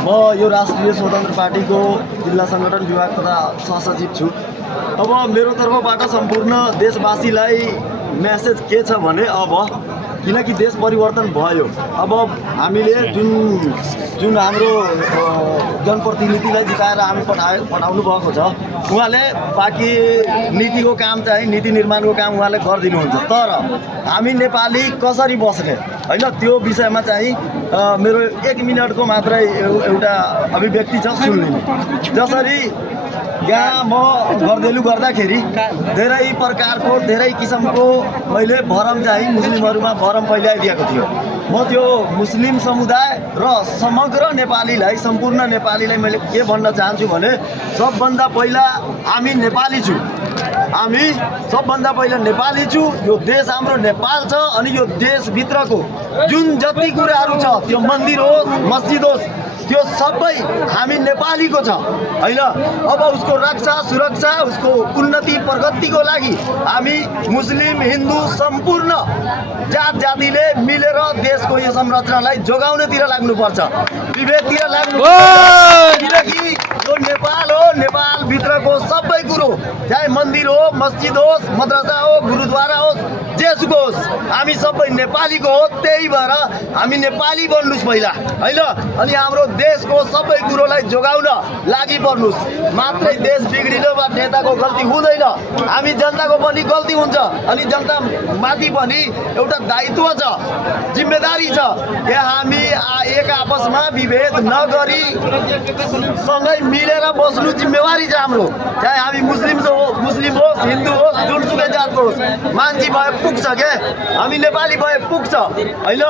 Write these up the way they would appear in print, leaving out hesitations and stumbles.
म यो राष्ट्रिय स्वतन्त्र पार्टीको जिल्ला सङ्गठन विभाग तथा सहसचिव छु। अब मेरो तर्फबाट सम्पूर्ण देशवासीलाई मेसेज के छ भने अब किनकि देश परिवर्तन भयो, अब हामीले जुन हाम्रो जनप्रतिनिधिलाई जिताएर हामी पठाउनु भएको छ, उहाँले बाँकी नीतिको काम चाहिँ नीति निर्माणको काम उहाँले गरिदिनुहुन्छ। तर हामी नेपाली कसरी बस्ने होइन, त्यो विषयमा चाहिँ मेरो 1 मिनटको मात्रै एउटा अभिव्यक्ति छ, सुनिदिनु। जसरी यहाँ म गर्देलु गर्दाखेरि धेरै प्रकारको धेरै किसिमको मैले भरम चाहिँ मुस्लिमहरूमा भरम फैलाइदिएको थियो। म त्यो मुस्लिम समुदाय र समग्र नेपालीलाई, सम्पूर्ण नेपालीलाई मैले के भन्न चाहन्छु भने सबभन्दा पहिला हामी नेपाली छु, हामी सबभन्दा पहिला नेपाली छु। यो देश हाम्रो नेपाल छ अनि यो देशभित्रको जुन जति कुराहरू छ, त्यो मन्दिर होस् मस्जिद होस्, त्यो सबै हामी नेपालीको छ होइन। अब उसको रक्षा सुरक्षा, उसको उन्नति प्रगतिको लागि हामी मुस्लिम हिन्दू सम्पूर्ण जात जातिले मिलेर देशको यो संरचनालाई जोगाउनेतिर लाग्नुपर्छ, विभेदतिर लाग्नुपर्छ। किनकि यो नेपाल हो, नेपालभित्रको सबै कुरो, चाहे मन्दिर हो मस्जिद होस् मद्रसा हो गुरुद्वारा होस् जेसुको होस्, हामी सबै नेपालीको हो। त्यही भएर हामी नेपाली बन्नुहोस् पहिला होइन, अनि हाम्रो देशको सबै कुरोलाई जोगाउन लागि पर्नुहोस्। मात्रै देश बिग्रिनु वा नेताको गल्ती हुँदैन, हामी जनताको पनि गल्ती हुन्छ अनि जनता माथि पनि एउटा दायित्व छ, जिम्मेदारी छ कि हामी एक आपसमा विभेद नगरी सँगै मिलेर बस्नु जिम्मेवारी छ हाम्रो। चाहे हामी मुस्लिम होस् हिन्दू होस् जुनसुकै जातको होस्, मान्छे भए पुग्छ के, हामी नेपाली भए पुग्छ होइन।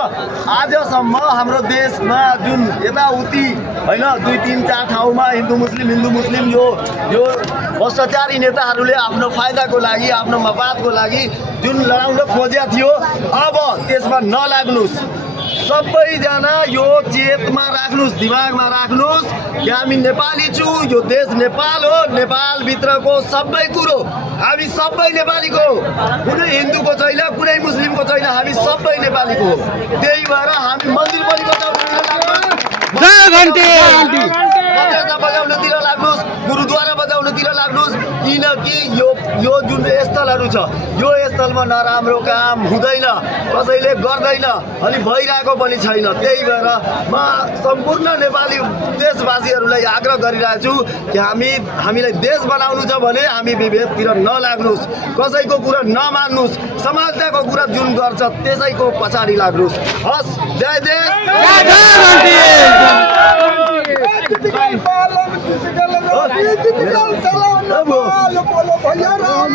आजसम्म हाम्रो देशमा जुन यताउति होइन 2, 3, 4 ठाउँमा हिन्दू मुस्लिम यो भ्रष्टाचारी नेताहरूले आफ्नो फाइदाको लागि, आफ्नो मफादको लागि जुन लडाउन खोजेको थियो, अब त्यसमा नलाग्नुहोस्। सबैजना यो चेतमा राख्नुहोस्, दिमागमा राख्नुहोस् कि हामी नेपाली छु, यो देश नेपाल हो, नेपालभित्रको सबै कुरो हामी सबै नेपालीको हो, कुनै हिन्दूको छैन कुनै मुस्लिमको छैन, हामी सबै नेपालीको हो। त्यही भएर हामी मन्दिर पनि मद्रसा बजाउनतिर लाग्नुहोस्, गुरुद्वारा बजाउनतिर लाग्नुहोस्, किनकि यो जुन स्थलहरू छ यो स्थलमा नराम्रो काम हुँदैन, कसैले गर्दैन अनि भइरहेको पनि छैन। त्यही भएर म सम्पूर्ण नेपाली देशवासीहरूलाई आग्रह गरिरहेको छु कि हामीलाई देश बनाउनु छ भने हामी विभेदतिर नलाग्नुहोस्, कसैको कुरा नमान्नुहोस्, समानताको कुरा जुन गर्छ त्यसैको पछाडि लाग्नुहोस्। हस्, जय देश भैया राम